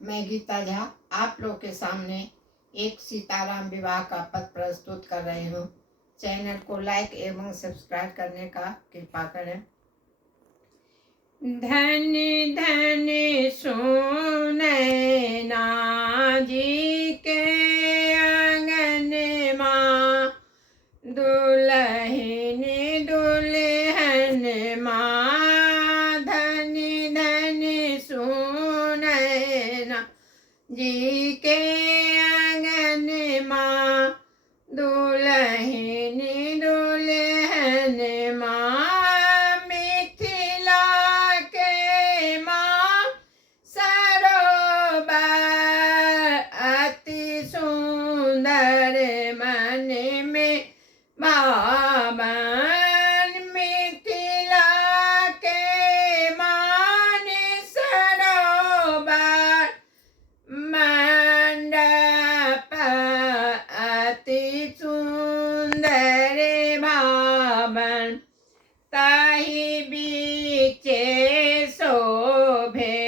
मैं गीता झा आप लोग के सामने एक सीताराम विवाह का पद प्रस्तुत कर रही हूँ। चैनल को लाइक एवं सब्सक्राइब करने का कृपा करें। धन धन सोनैना जी के आंगन माँ, दुल्हन दुल्हन माँ, धन धन सोनैना जी के आंगन माँ, दुल्हन दुल्हन माँ, मिथिला के माँ सरोवर अति सुंदर मन में भावन, मिथिला के मान सरोवर मंडप अति सुंदर भावन, ताहि बीचे शोभे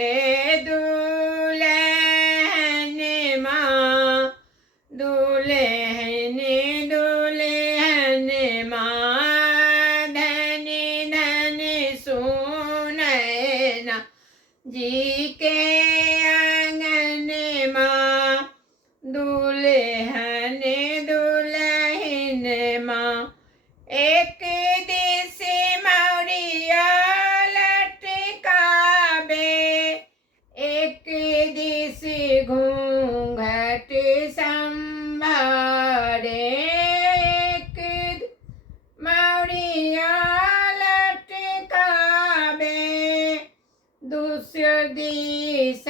दुल्हन माँ, दुल्हन दुल्हन माँ, धन धन सोनैना जी के आंगन माँ, दुल्हन दुल्हन माँ, एक दिस मौरिया लटकावे, एक दिस घूंघट संभारे, एक मौरिया लटकावे, दूसर दिस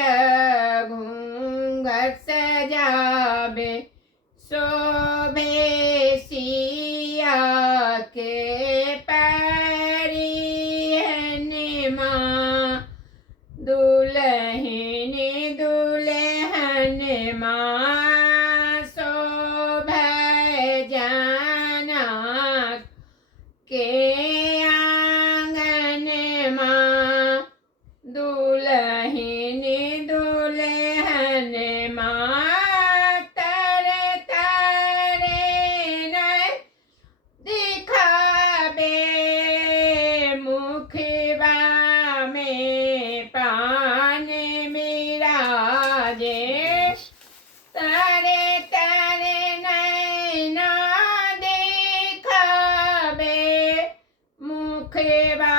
घूंघट सजावे, शोभे सिया के परिहन माँ, दुल्हन दुल्हन माँ, शोभे जनक के आंगन माँ, दुल्हन दुल्हन माँ, तारे तारे नय दिखावे, मुखबा में पान मिराजे, तारे तारे नैना दिखावे, मुखबा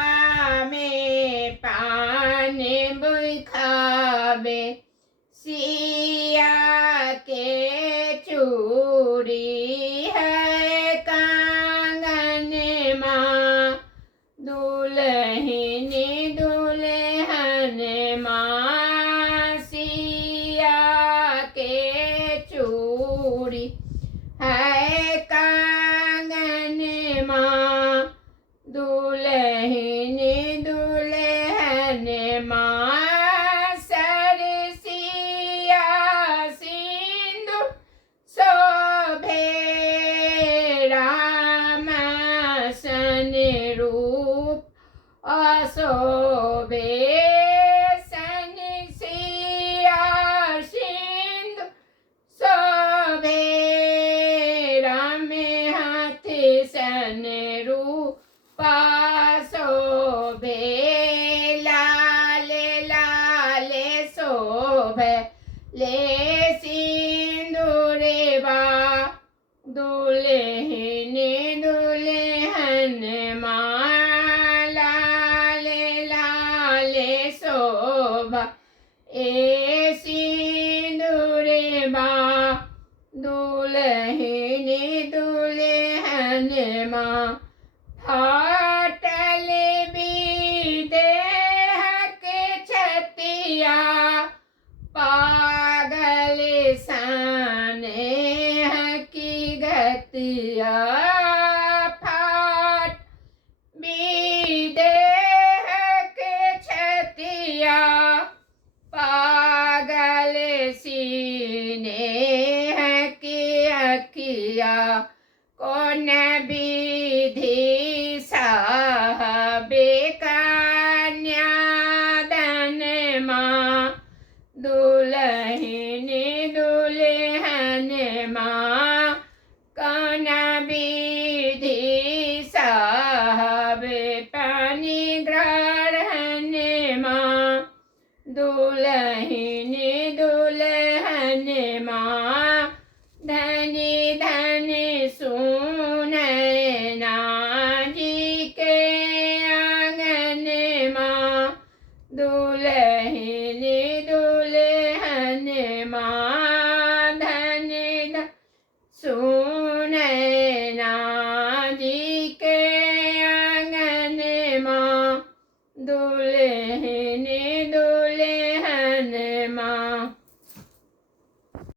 में पान बिखावे, सिया के चूड़ी है कांगन माँ, दुल्हन दुल्हन माँ, सिया के चूड़ी है कांगन माँ, दुल्हन दुल्हन माँ, सरसिया सिंदूर शोभे, राम सन रूप अशोभे, सन सिया सिंदूर शोभे, राम हाथ सन रूप शोभे, लाल लाल शोभे ले सिंदूरवा, दुल्हन दुल्हन माँ, लाल लाल शोभा ए सिंदूरवा, दुल्हन दुल्हन माँ, फाटल विदेह के छतिया, पागल स्नेह की गतिया, फाट विदेह के छतिया, पागल स्नेह की अखिया, कौन विधि साहबे कन्यादान माँ, दुल्हन ग्रहण माँ दुलहिनी दुलहिनी